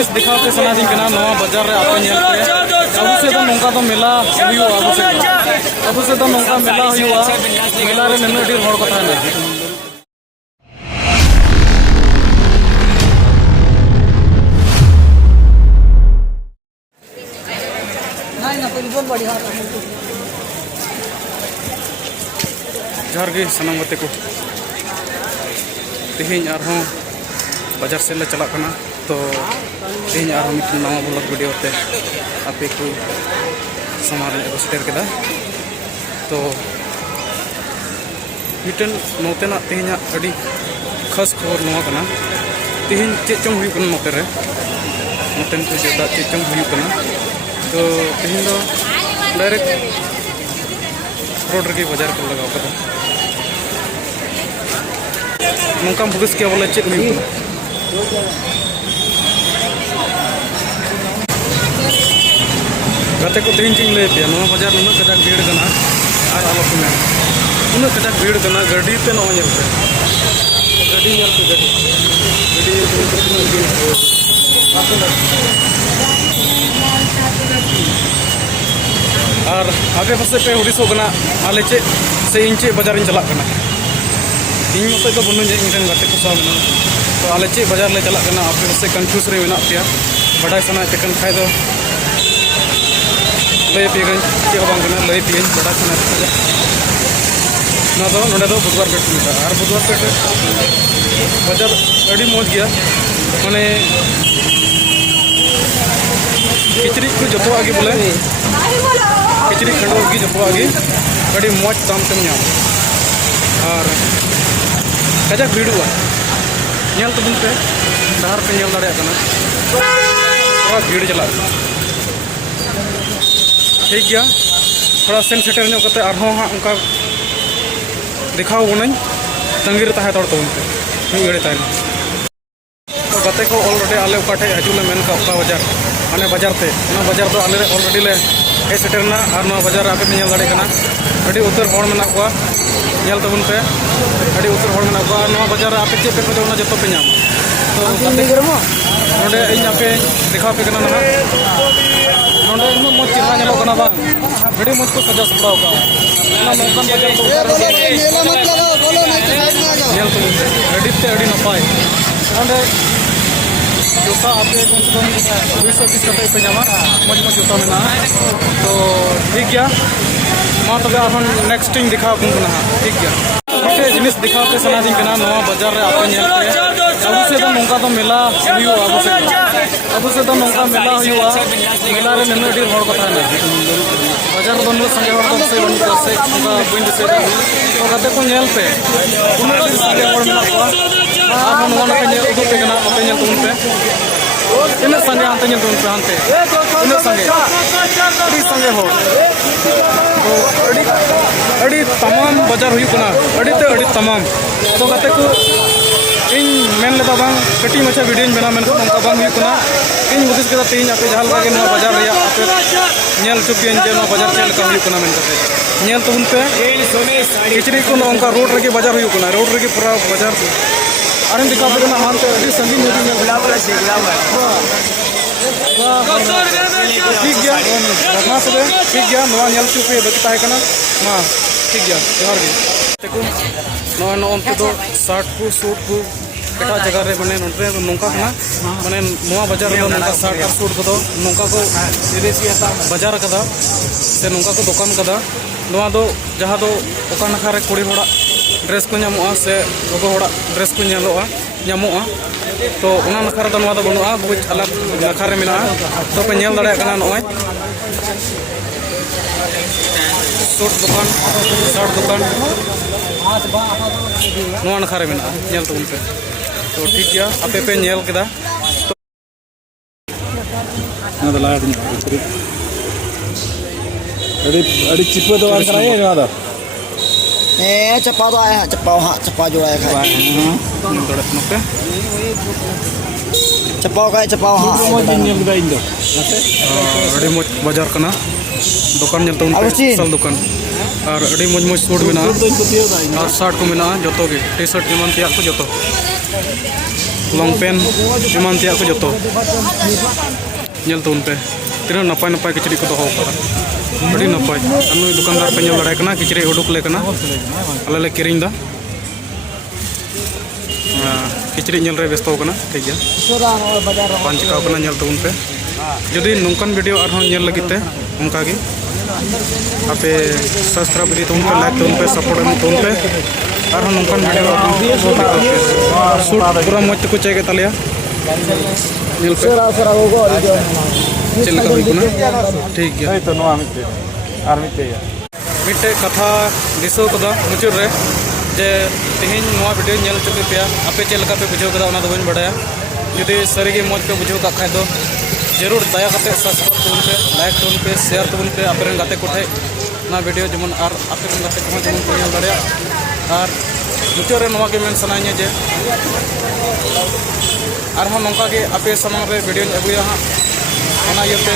जिनिस दिखाते सना दिन कना नवा बाजार रे आपे नेल पे अबु से तो नोंका तो मेला हुआ अबु से तो नोंका मेला हुआ मेला रे नन्ना ढेर हड़ कथा ना जहर गे सनम गते को तेहें आरहों बाजार से चला कना तो तेहें आरहों मिट नवा ब्लॉग वीडियो ते आपे को समार सेटर केदा तो मिटन नोतेना तेहें अड़ी खास खबर नवा कना तेहें चे चोंग हुई कना नोते रे नोतेन को जेदा चे चोंग हुई कना तो तेहें दो डायरेक्ट रोड रे बाजार को लगाव कदा नौका बुगिस के बोले चेक हुई गते को तेहें चिंग ले पे नवा बाजार नुना कदा भीड़ कना और आलो को में नुना कदा भीड़ कना गाड़ी ते न ओयल पे गाड़ी यल पे और आगे पासे पे हुडिसो कना आले चे से इंचे बाजार इन चला कना इन मत तो बनु जे इनकन गते को साम तो आले चे बाजार ले चला कना आपे पासे कंफ्यूज रे मेना पिया बडाय सना चिकन खाय दो ले पिगन के बांग कना ले पियन बडा सना ना दो नडे दो बुधवार पेट मिटा और बुधवार पेट बाजार अड़ी मौज गया माने किचरी को जतो आगे बोले किचरी खंडो की जतो आगे अड़ी मौज दाम तम नाम और कजा भीड़ हुआ नेल तो बुनते शहर पे नेल दाड़े कना थोड़ा भीड़ चला ठीक गया थोड़ा सेन सेटर नो कते आरहों हा उनका दिखाओ बनाई तंगीर ताहे तोड़ तो उनते मी गड़े ताई तो गते को ऑलरेडी आले उकाठे हजुले मेन का उका बाजार अने बाजार ते ना बाजार तो आले ऑलरेडी ले हे सेटर ना और ना बाजार आके नेल दाड़े कना अड़ी उत्तर होड़ मेना को नेल तबुन पे अड़ी उत्तर होड़ मेना को ना बाजार आपे चे पे को ना जतो पे नाम तो गते नोडे इन आपे दिखाओ पे कना ना नोडे इन मो चिरा नेलो कना बा अड़ी मुझ को सजा सपड़ाओ का ना नोकन बाजार तो मेला मत लगाओ बोलो नहीं तो साइड में आ जाओ नेल तबुन पे अड़ी ते अड़ी नपाय नोडे जूता आपके कम से कम 220 कते पे जामा मज मज जूता में ना तो ठीक गया मां तबे अपन नेक्स्ट थिंग दिखा बुना ठीक गया ओके जिनिस दिखाते सना दिन कना नवा बाजार रे आपन नेल पे अबु से तो नोंका तो मेला हुआ अबु से तो नोंका मेला हुआ मेला रे नन्ना ढेर हड़ कथा ना बाजार तो न संगे हड़ तो से बन तो से उनका बिंद से तो गते को नेल पे उन संगे हड़ मेना को आपन वन के नेल उदु पे कना ओते नेल तुम पे इन संगे हांते नेल तुम पे हांते इन संगे हो तो अड़ी तमाम बाजार हुई कना अड़ी ते अड़ी तमाम तो गते को इन मेन लेता बांग कटी मचा वीडियो इन बना मेन को नोंका बांग हुई कना इन मुदिस के तीन आपे जहाल लागे नो बाजार रे आपे नेल चुपियन जे नो बाजार चल का हुई कना मेन कते नेल तुम पे किचरी को नोंका रोड रे के बाजार हुई कना रोड रे के पूरा बाजार अरे दिखा पे ना हां तो अड़ी संगी नदी में बुलावा से बुलावा ठीक गया रखना सबे ठीक गया नवा नेल चुपे बकता है कना मा ठीक गया जोहार गे देखो नवा नो अंत तो 60 को सूट को एटा जगह रे माने नोंटे नोंका ना माने नवा बाजार रे नोंका 60 और सूट को नोंका को बाजार कदा से नोंका को दुकान कदा नवा दो जहां दो ओका नखा रे कुड़ी होड़ा ड्रेस को नामोआ से गोगो होड़ा ड्रेस को नालोआ नामोआ तो उना नखा रे नवा दो बनुआ बहुत अलग नखा रे मिना तो पे नेल दाड़े कना नोय सूट दुकान शर्ट दुकान नवा नखा रे मिना नेल तो उनपे तो ठीक गया आपे पे नेल केदा ना तो लाया दिन अड़ी चिपो तो आन कराए ना दा चप्पा तो आया चप्पा जो आया खाए चप्पा का चप्पा हाँ अड़ी मज बाजार कना दुकान जल तो सल दुकान और अड़ी मज मज सूट में और शर्ट को में जो टी शर्ट एमान त्याग को जो लॉन्ग पेन एमान तिया को जोतो नेल तुन पे तीन नपाय नपाय किचड़ी को दोहो करा बड़ी नपाय अनु दुकानदार पे नेल लड़ाई कना किचड़ी उडुक ले कना अले ले किरिंग दा किचड़ी नेल रे व्यस्त कना ठीक गया पांच का कना नेल तुन पे जदि नोंकन वीडियो आरहों नेल लगिते उनका गी आपे सब्सक्राइब दी तुम पे लाइक तुम पे सपोर्ट तुम पे आरहों नोंकन वीडियो शूट पूरा मौज को चेक तालिया नेल पे चलका हुई कुना ठीक गया तो नोआ मिते आर मिते मिटे कथा दिसो कदा मुचुर रे जे तेहिन नोआ वीडियो नेल चुके पे आपे चलका पे बुझो कदा ओना दो बन बड़ाया यदि सरी के मौज पे बुझो का खाय दो जरूर दया करते सब्सक्राइब तुम पे लाइक तुम पे शेयर तुम पे आपरे गाते कोठे ना वीडियो जेमन आर आपरे गाते को जेमन को नेल दाड़िया आर मुचुर रे नोआ के मेन सनाइए जे आरहों नोंका के आपे सामने रे वीडियो अगुया हां ओना येते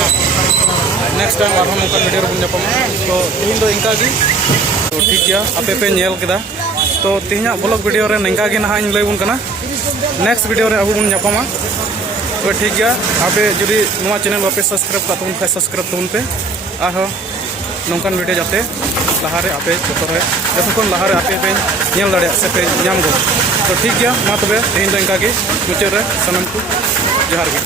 नेक्स्ट टाइम आरहों नोंका वीडियो रे बन जापमा तो तीन दो इनका गी तो ठीक गया आपे पे नेल केदा तो तिहिना ब्लॉग वीडियो रे नंगा गे नहा इन लैबुन कना नेक्स्ट वीडियो रे अबु बन जापमा तो ठीक गया आपे जुदी नोआ चैनल वापे सब्सक्राइब का तुम पे सब्सक्राइब तुम पे आरहों नोंकन वीडियो जाते लहारे आपे जोतरे जतखन लहारे आपे पे नेल दाड़े से पे नाम गो तो ठीक गया मा तबे तेहिन दो इनका गे मुचाद रे सनम को जोहार गे